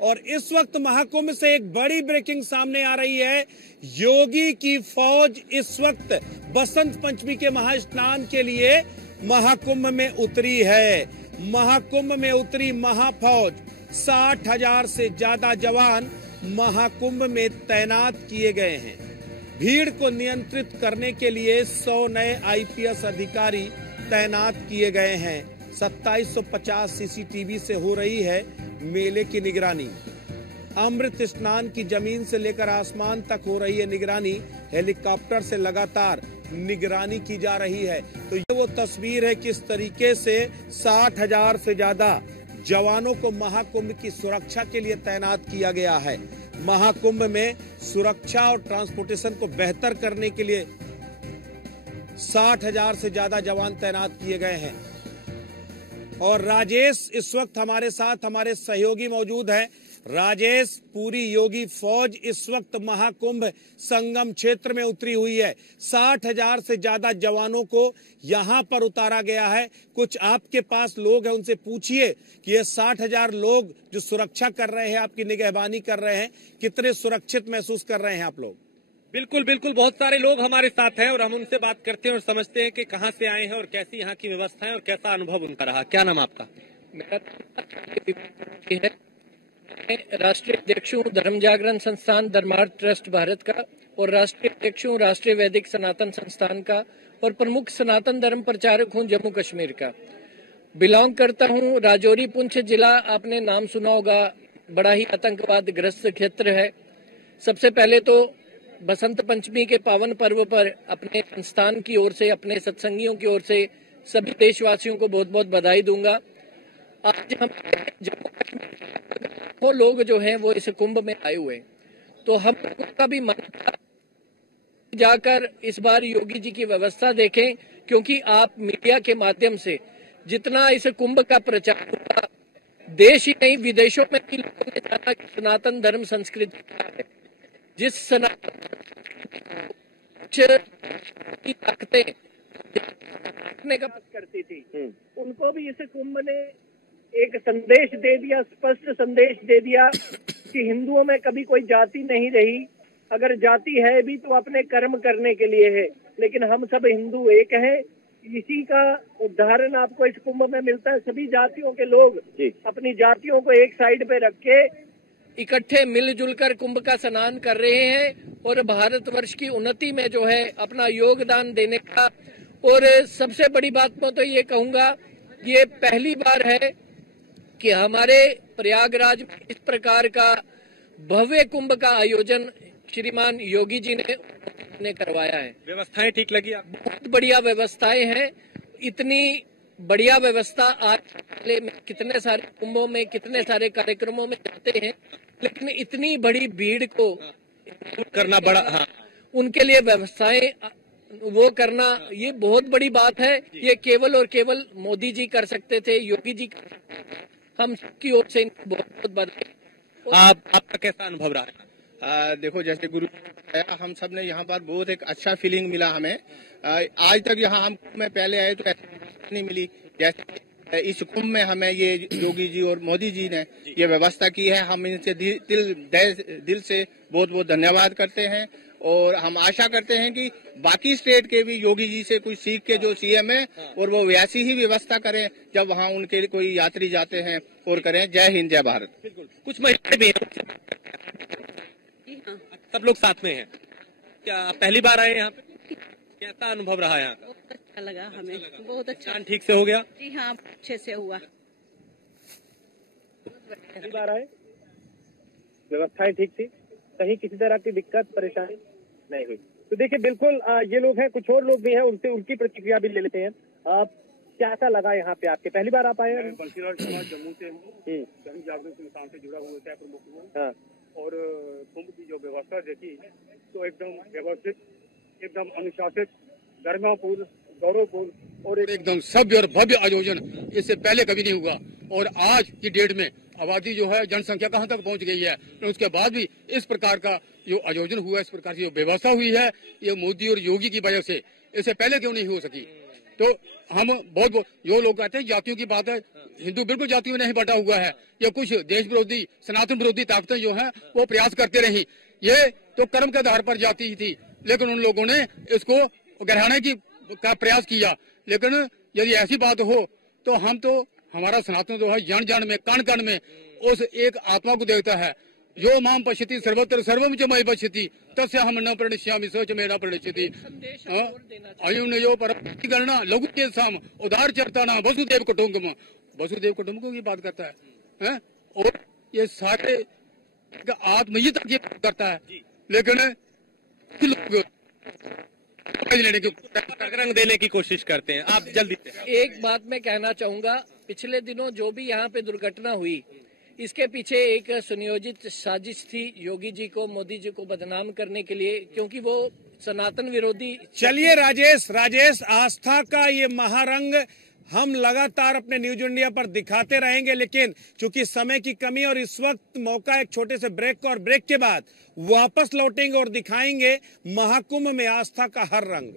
और इस वक्त महाकुंभ से एक बड़ी ब्रेकिंग सामने आ रही है। योगी की फौज इस वक्त बसंत पंचमी के महास्नान के लिए महाकुंभ में उतरी है। महाकुंभ में उतरी महाफौज, 60,000 से ज्यादा जवान महाकुंभ में तैनात किए गए हैं। भीड़ को नियंत्रित करने के लिए 100 नए आईपीएस अधिकारी तैनात किए गए हैं। 2750 सीसीटीवी से हो रही है मेले की निगरानी। अमृत स्नान की जमीन से लेकर आसमान तक हो रही है निगरानी। हेलीकॉप्टर से लगातार निगरानी की जा रही है। तो ये वो तस्वीर है किस तरीके से 60,000 से ज्यादा जवानों को महाकुंभ की सुरक्षा के लिए तैनात किया गया है। महाकुंभ में सुरक्षा और ट्रांसपोर्टेशन को बेहतर करने के लिए 60,000 से ज्यादा जवान तैनात किए गए हैं। और राजेश इस वक्त हमारे साथ, हमारे सहयोगी मौजूद हैं। राजेश, पूरी योगी फौज इस वक्त महाकुंभ संगम क्षेत्र में उतरी हुई है। 60,000 से ज्यादा जवानों को यहां पर उतारा गया है। कुछ आपके पास लोग हैं, उनसे पूछिए कि ये 60,000 लोग जो सुरक्षा कर रहे हैं, आपकी निगहबानी कर रहे हैं, कितने सुरक्षित महसूस कर रहे हैं आप लोग? बिल्कुल बिल्कुल, बहुत सारे लोग हमारे साथ हैं और हम उनसे बात करते हैं और समझते हैं कि कहां से आए हैं और कैसी यहाँ की व्यवस्था है और कैसा अनुभव उनका रहा। क्या नाम आपका? मेरा है, राष्ट्रीय अध्यक्ष हूँ धर्म जागरण संस्थान धर्मार्थ ट्रस्ट भारत का और राष्ट्रीय अध्यक्ष हूँ राष्ट्रीय वैदिक सनातन संस्थान का और प्रमुख सनातन धर्म प्रचारक हूँ जम्मू कश्मीर का। बिलोंग करता हूँ राजौरी पुंछ जिला, आपने नाम सुना होगा, बड़ा ही आतंकवाद ग्रस्त क्षेत्र है। सबसे पहले तो बसंत पंचमी के पावन पर्व पर अपने संस्थान की ओर से, अपने सत्संगियों की ओर से सभी देशवासियों को बहुत बहुत बधाई दूंगा। आज हम जम्मू कश्मीर लोग जो हैं वो इस कुंभ में आए हुए, तो हम लोगों का भी मन जाकर इस बार योगी जी की व्यवस्था देखें, क्योंकि आप मीडिया के माध्यम से जितना इस कुंभ का प्रचार हुआ, देश ही नहीं विदेशों में भी लोगों ने जाना कि सनातन धर्म संस्कृति क्या है। जिस सनातन की ताकतें का करती थी, उनको भी इस कुंभ ने एक संदेश दे दिया, स्पष्ट संदेश दे दिया कि हिंदुओं में कभी कोई जाति नहीं रही। अगर जाति है भी तो अपने कर्म करने के लिए है, लेकिन हम सब हिंदू एक हैं। इसी का उदाहरण आपको इस कुंभ में मिलता है। सभी जातियों के लोग अपनी जातियों को एक साइड पे रख के इकट्ठे मिलजुल कर कुंभ का स्नान कर रहे हैं और भारतवर्ष की उन्नति में जो है अपना योगदान देने का। और सबसे बड़ी बात मैं तो ये कहूंगा, ये पहली बार है कि हमारे प्रयागराज में इस प्रकार का भव्य कुंभ का आयोजन श्रीमान योगी जी ने करवाया है। व्यवस्थाएं ठीक लगी आपको? बहुत बढ़िया व्यवस्थाएं हैं। इतनी बढ़िया व्यवस्था आज में कितने सारे कुंभों में, कितने सारे कार्यक्रमों में जाते हैं, लेकिन इतनी बड़ी भीड़ को करना बड़ा, हाँ, उनके लिए व्यवस्थाएं वो करना ये बहुत बड़ी बात है। ये केवल और केवल मोदी जी कर सकते थे, योगी जी कर सकते थे। हम सबकी ओर से इनको बहुत बहुत बधाई। आपका कैसा अनुभव रहा है? देखो, जैसे गुरु हम सब ने यहाँ पर बहुत एक अच्छा फीलिंग मिला हमें। आज तक यहाँ हम में पहले आए तो ऐसा नहीं मिली जैसे इस कुंभ में हमें ये योगी जी और मोदी जी ने ये व्यवस्था की है। हम इनसे दिल से बहुत बहुत धन्यवाद करते हैं और हम आशा करते हैं कि बाकी स्टेट के भी योगी जी से कुछ सीख के जो सीएम है और वो वैसी ही व्यवस्था करें जब वहाँ उनके लिए कोई यात्री जाते हैं और करें। जय हिंद, जय भारत। बिल्कुल, कुछ महिलाएं भी हैं, सब लोग साथ में हैं। क्या पहली बार आए यहाँ पे? कैसा अनुभव रहा यहाँ का? बहुत अच्छा लगा हमें, बहुत अच्छा। स्नान ठीक से हो गया? जी हाँ, अच्छे से हुआ। पहली बार आए, व्यवस्थाएं ठीक थी, कहीं किसी तरह की दिक्कत परेशानी नहीं हुई। तो देखिए, बिल्कुल ये लोग हैं, कुछ और लोग भी हैं, उनसे उनकी प्रतिक्रिया भी ले लेते हैं। कैसा लगा यहाँ पे आपके? पहली बार आप आए हैं? बंसीलाल शर्मा जम्मू से हूँ, धर्म जागरण संस्थान से जुड़ा हुआ है, प्रमुख हूँ। हाँ। और कुंभ की जो व्यवस्था देखी तो एकदम व्यवस्थित, एकदम अनुशासित, गरिमापूर्ण, गौरवपूर्ण और एकदम सभ्य और भव्य आयोजन इससे पहले कभी नहीं हुआ। और आज की डेट में आबादी जो है, जनसंख्या कहाँ तक पहुँच गई है, तो उसके बाद भी इस प्रकार का जो आयोजन हुआ, इस प्रकार की जो व्यवस्था हुई है, ये मोदी और योगी की वजह से, इससे पहले क्यों नहीं हो सकी। तो हम बहुत जो लोग कहते हैं जातियों की बात है, हिंदू बिल्कुल जातियों में नहीं बटा हुआ है। ये कुछ देश विरोधी सनातन विरोधी ताकतें जो है वो प्रयास करते रही। ये तो कर्म के आधार पर जाति ही थी, लेकिन उन लोगों ने इसको गिराने का प्रयास किया। लेकिन यदि ऐसी बात हो तो हम तो हमारा सनातन जो है जन जन में कण कण में उस एक आत्मा को देखता है, जो माम पश्यति सर्वत्र सर्वम च मयि पश्यति तस्य हम न प्रणश्यामि सो च मे न प्रणश्यति। अयुम ने जो परम गणना लघु के साम उदार चरता ना वसुदेव कुटुंबकम, वसुदेव कुटुंबकों की बात करता है? और ये सारे आत्मीयता की बात करता है, लेकिन लोग रंग देने की कोशिश करते हैं। आप जल्दी से। एक बात मैं कहना चाहूंगा, पिछले दिनों जो भी यहाँ पे दुर्घटना हुई, इसके पीछे एक सुनियोजित साजिश थी योगी जी को, मोदी जी को बदनाम करने के लिए, क्योंकि वो सनातन विरोधी। चलिए राजेश, आस्था का ये महारंग हम लगातार अपने न्यूज इंडिया पर दिखाते रहेंगे, लेकिन चूंकि समय की कमी और इस वक्त मौका एक छोटे से ब्रेक का, और ब्रेक के बाद वापस लौटेंगे और दिखाएंगे महाकुंभ में आस्था का हर रंग।